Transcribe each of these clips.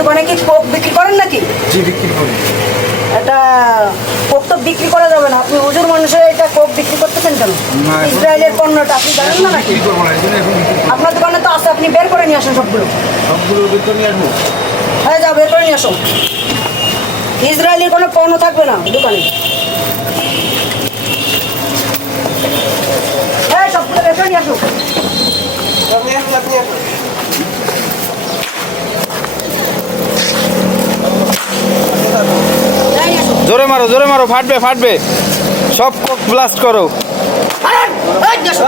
দোকানে কি কোক বিক্রি করেন নাকি? জি বিক্রি করি। এটা কোক তো বিক্রি করা যাবে না, আপনি হুজুর মানুষের এটা কোক বিক্রি করতেছেন কেন? না, এখন- ইসরায়েলের পণ্যটা আপনি জানেন না নাকি? বিক্রি করবো না, এই জন্য এখন বিক্রি করবো না। আপনার দোকানে তো আছে, আপনি বের করে নিয়ে আসেন সবগুলো। সবগুলো বের করে নিয়ে আসবো। হ্যাঁ যাও, বের করে নিয়ে আসো। ইসরায়েলের কোনো পণ্য থাকবে না দোকানে। হ্যাঁ সবগুলো বের করে নিয়ে আসো। হ্যাঁ, নিয়ে আসো। জোরে মারো ফাটবে ফাটবে সব কোক ব্লাস্ট করো মারুন, এই নিয়ে আসো।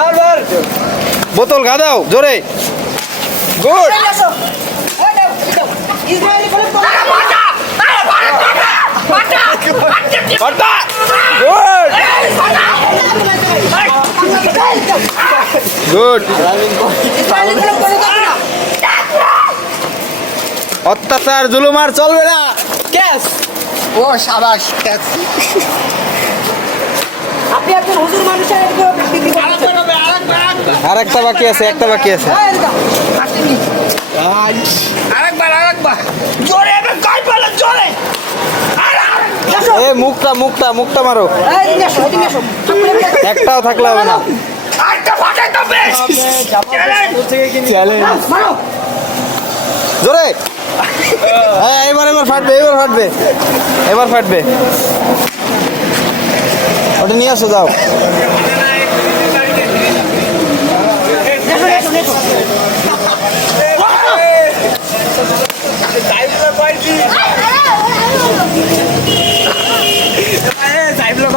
বোতল গাদাও জোরে গুড এই নিয়ে আসো। এই দাও, এই দাও। ইসরায়েলি কোনো পণ্য বাটা গুড গুড ইসরায়েলি কোনো পণ্য থাকবে না। অত্যাচার জুলুম আর চলবে না ক্যাশ ও সাবাস ক্যাচ। আপনি একজন হুজুর মানুষের এগুলো বিক্রি করতেছেন। আর একটা বাকি আছে একটা বাকি আছে এই দাও। আরেকবার জোরে এবার কই বলে জোরে। নিয়ে আসো। এ মুখটা মারো এই নিয়ে আসো, এই নিয়ে আসো। সবগুলো নিয়ে আসো। একটাও থাকলে হবে না আরেকটা ফাটাই তো বেশ। চ্যালেঞ্জ মারো। জোরে হ্যাঁ এবার ফাটবে ওটা নিয়ে আসো যাও নিয়ে আসো, নিয়ে আসো।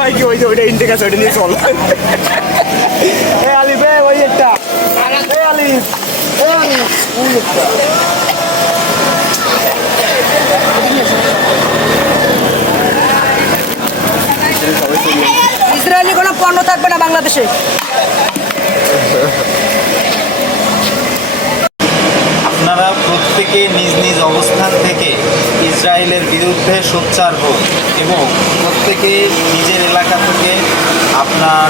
ভাই কি ওই যে ওইটা ইনটেক আছে ওইটা নিয়ে চল। আলিফ ওই একটা আলিফ ইসরায়েলি কোনো পণ্য থাকবে না বাংলাদেশে। আপনারা প্রত্যেকে নিজ নিজ অবস্থান থেকে ইসরায়েলের বিরুদ্ধে সোচ্চার হন এবং প্রত্যেকে নিজের এলাকা থেকে আপনার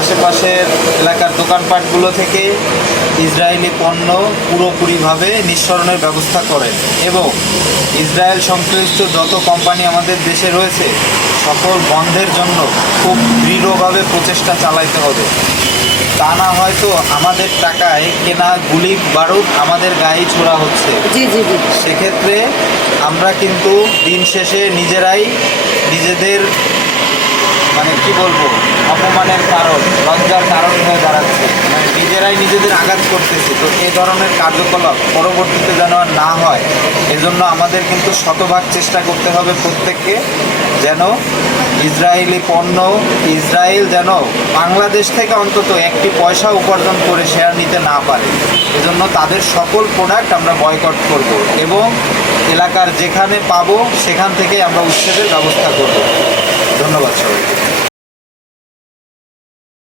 আশেপাশের এলাকার দোকানপাটগুলো থেকে ইসরায়েলি পণ্য পুরোপুরিভাবে নিঃসরণের ব্যবস্থা করেন এবং ইসরায়েল সংশ্লিষ্ট যত কোম্পানি আমাদের দেশে রয়েছে সকল বন্ধের জন্য খুব দৃঢ়ভাবে প্রচেষ্টা চালাইতে হবে। তা না হয়তো আমাদের টাকায় কেনা গুলি বারুদ আমাদের গায়ে ছোড়া হচ্ছে। জি জি জি। সেক্ষেত্রে আমরা কিন্তু দিন শেষে নিজেরাই নিজেদের মানে কি বলবো অপমানের কারণ লজ্জার কারণ হয়ে দাঁড়াচ্ছে, মানে নিজেরাই নিজেদের আঘাত করতেছি। তো এই ধরনের কার্যকলাপ পরবর্তীতে যেন আর না হয় এজন্য আমাদের কিন্তু শতভাগ চেষ্টা করতে হবে প্রত্যেককে, যেন ইসরায়েলি পণ্য ইসরায়েল যেন বাংলাদেশ থেকে অন্তত একটি পয়সা উপার্জন করে শেয়ার নিতে না পারে। এজন্য তাদের সকল প্রোডাক্ট আমরা বয়কট করব এবং এলাকার যেখানে পাবো সেখান থেকে আমরা উচ্ছেদের ব্যবস্থা করব। ধন্যবাদ সবাইকে।